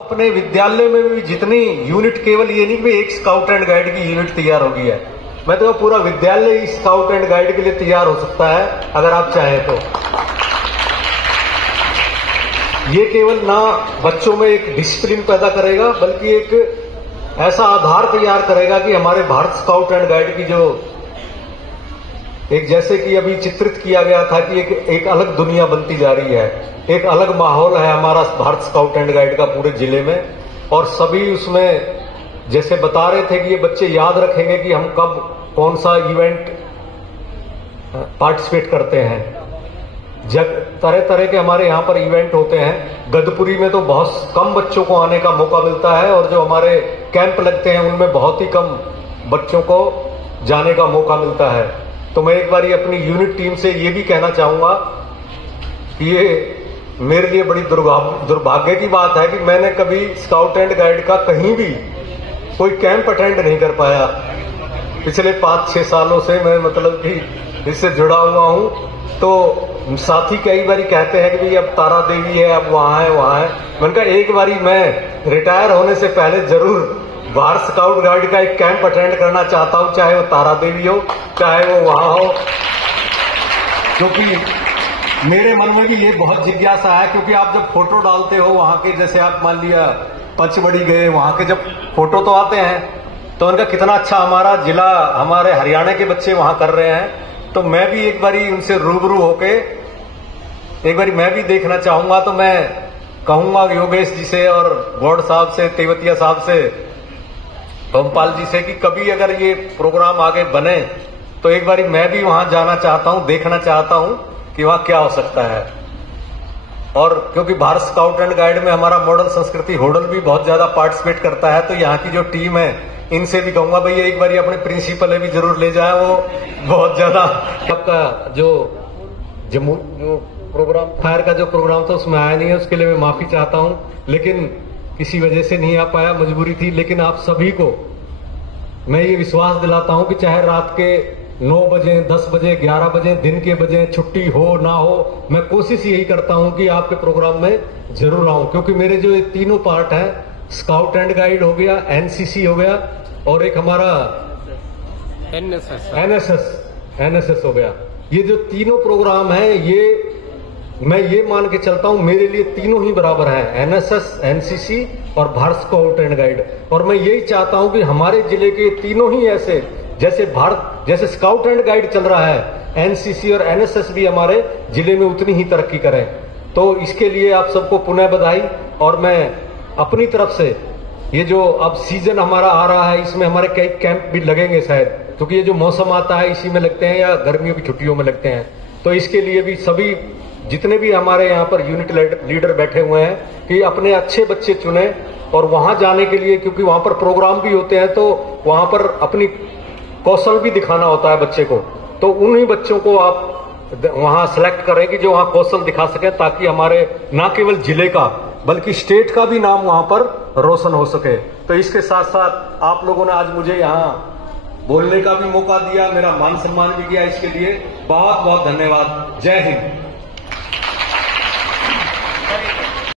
अपने विद्यालय में भी जितनी यूनिट, केवल ये नहीं कि एक स्काउट एंड गाइड की यूनिट तैयार हो गई है, मैं तो पूरा विद्यालय स्काउट एंड गाइड के लिए तैयार हो सकता है अगर आप चाहें तो। ये केवल ना बच्चों में एक डिसिप्लिन पैदा करेगा बल्कि एक ऐसा आधार तैयार करेगा कि हमारे भारत स्काउट एंड गाइड की जो एक, जैसे कि अभी चित्रित किया गया था कि एक अलग दुनिया बनती जा रही है, एक अलग माहौल है हमारा भारत स्काउट एंड गाइड का पूरे जिले में। और सभी उसमें जैसे बता रहे थे कि ये बच्चे याद रखेंगे कि हम कब कौन सा इवेंट पार्टिसिपेट करते हैं। जब तरह तरह के हमारे यहाँ पर इवेंट होते हैं, गदपुरी में तो बहुत कम बच्चों को आने का मौका मिलता है और जो हमारे कैंप लगते हैं उनमें बहुत ही कम बच्चों को जाने का मौका मिलता है। तो मैं एक बार अपनी यूनिट टीम से ये भी कहना चाहूंगा कि ये मेरे लिए बड़ी दुर्भाग्य की बात है कि मैंने कभी स्काउट एंड गाइड का कहीं भी कोई कैंप अटेंड नहीं कर पाया। पिछले 5-6 सालों से मैं मतलब कि इससे जुड़ा हुआ हूं। तो साथी कई बार कहते हैं कि भाई अब तारा देवी है, अब वहां है वहां है। मैंने कहा एक बारी मैं रिटायर होने से पहले जरूर भारत स्काउट गाइड का एक कैंप अटेंड करना चाहता हूं, चाहे वो तारा देवी हो चाहे वो वहां हो, क्योंकि मेरे मन में भी ये बहुत जिज्ञासा है। क्योंकि आप जब फोटो डालते हो वहां के, जैसे आप मान लिया पचमढ़ी गए, वहां के जब फोटो तो आते हैं तो उनका कितना अच्छा हमारा जिला, हमारे हरियाणा के बच्चे वहां कर रहे हैं। तो मैं भी एक बारी उनसे रूबरू होके एक बारी मैं भी देखना चाहूंगा। तो मैं कहूंगा योगेश जी से और गौड़ साहब से, तेवतिया साहब से, भोपाल जी से कि कभी अगर ये प्रोग्राम आगे बने तो एक बारी मैं भी वहां जाना चाहता हूं, देखना चाहता हूं कि वहां क्या हो सकता है। और क्योंकि भारत स्काउट एंड गाइड में हमारा मॉडल संस्कृति होडल भी बहुत ज्यादा पार्टिसिपेट करता है, तो यहाँ की जो टीम है इनसे भी कहूंगा भाई एक बारी अपने प्रिंसिपल है भी जरूर ले जाए। वो बहुत ज्यादा आपका जो प्रोग्राम फायर का जो प्रोग्राम था उसमें आया नहीं है, उसके लिए मैं माफी चाहता हूं। लेकिन किसी वजह से नहीं आ पाया, मजबूरी थी। लेकिन आप सभी को मैं ये विश्वास दिलाता हूं कि चाहे रात के 9 बजे, 10 बजे, 11 बजे, दिन के बजे, छुट्टी हो ना हो, मैं कोशिश यही करता हूं कि आपके प्रोग्राम में जरूर आऊं। क्योंकि मेरे जो ये तीनों पार्ट हैं, स्काउट एंड गाइड हो गया, एनसीसी हो गया और एक हमारा एनएसएस हो गया, ये जो तीनों प्रोग्राम हैं ये मैं ये मान के चलता हूं मेरे लिए तीनों ही बराबर हैं, एनएसएस, एनसीसी और भारत स्काउट एंड गाइड। और मैं यही चाहता हूं कि हमारे जिले के तीनों ही ऐसे, जैसे स्काउट एंड गाइड चल रहा है, एनसीसी और एनएसएस भी हमारे जिले में उतनी ही तरक्की करें। तो इसके लिए आप सबको पुनः बधाई। और मैं अपनी तरफ से ये जो अब सीजन हमारा आ रहा है, इसमें हमारे कई कैंप भी लगेंगे शायद, क्योंकि ये जो मौसम आता है इसी में लगते हैं या गर्मियों की छुट्टियों में लगते हैं। तो इसके लिए भी सभी जितने भी हमारे यहाँ पर यूनिट लीडर बैठे हुए हैं कि अपने अच्छे बच्चे चुने और वहां जाने के लिए, क्योंकि वहां पर प्रोग्राम भी होते हैं तो वहां पर अपनी कौशल भी दिखाना होता है बच्चे को। तो उन्हीं बच्चों को आप वहां सेलेक्ट करें कि जो वहां कौशल दिखा सके, ताकि हमारे न केवल जिले का बल्कि स्टेट का भी नाम वहां पर रोशन हो सके। तो इसके साथ साथ आप लोगों ने आज मुझे यहाँ बोलने का भी मौका दिया, मेरा मान सम्मान भी किया, इसके लिए बहुत बहुत धन्यवाद। जय हिंद।